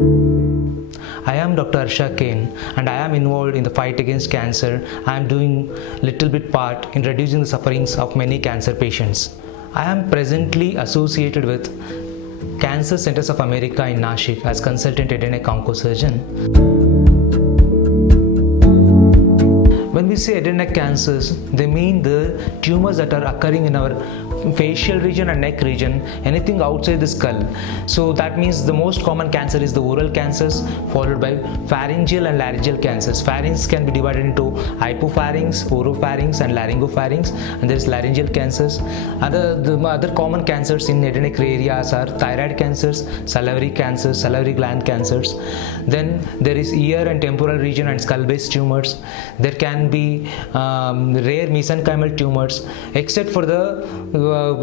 I am Dr. Harsha Kane and I am involved in the fight against cancer. I am doing little bit part in reducing the sufferings of many cancer patients. I am presently associated with Cancer Centers of America in Nashik as consultant head and neck oncosurgeon. When we say head and neck cancers, they mean the tumors that are occurring in our facial region and neck region, anything outside the skull. So that means the most common cancer is the oral cancers, followed by pharyngeal and laryngeal cancers. Pharynx can be divided into hypopharynx, oropharynx and laryngopharynx, and there is laryngeal cancers. The other common cancers in head and neck areas are thyroid cancers, salivary cancers, salivary gland cancers. Then there is ear and temporal region and skull base tumors. There can be rare mesenchymal tumors, except for the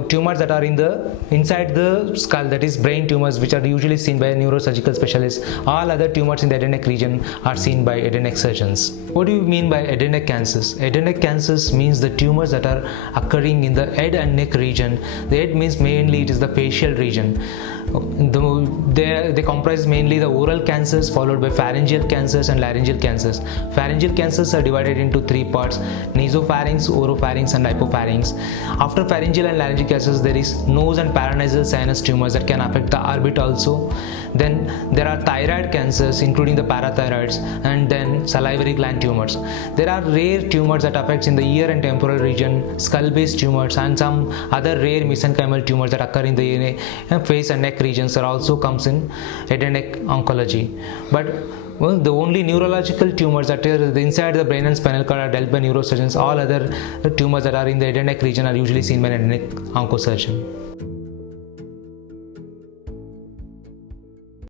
tumors that are inside the skull, that is brain tumors, which are usually seen by a neurosurgical specialist. All other tumors in the head and neck region are seen by head and neck surgeons. What do you mean by head and neck cancers? Head and neck cancers means the tumors that are occurring in the head and neck region. The head means mainly it is the facial region. They comprise mainly the oral cancers, followed by pharyngeal cancers and laryngeal cancers. Pharyngeal cancers are divided into three parts: nasopharynx, oropharynx and hypopharynx. After pharyngeal and laryngeal cancers, there is nose and paranasal sinus tumors that can affect the orbit also. Then there are thyroid cancers, including the parathyroids, and then salivary gland tumors. There are rare tumors that affects in the ear and temporal region, skull base tumors, and some other rare mesenchymal tumors that occur in the face and neck regions are also comes in head and neck oncology. But the only neurological tumors that are inside the brain and spinal cord are dealt by neurosurgeons. All other tumors that are in the head and neck region are usually seen by a head and neck oncosurgeon.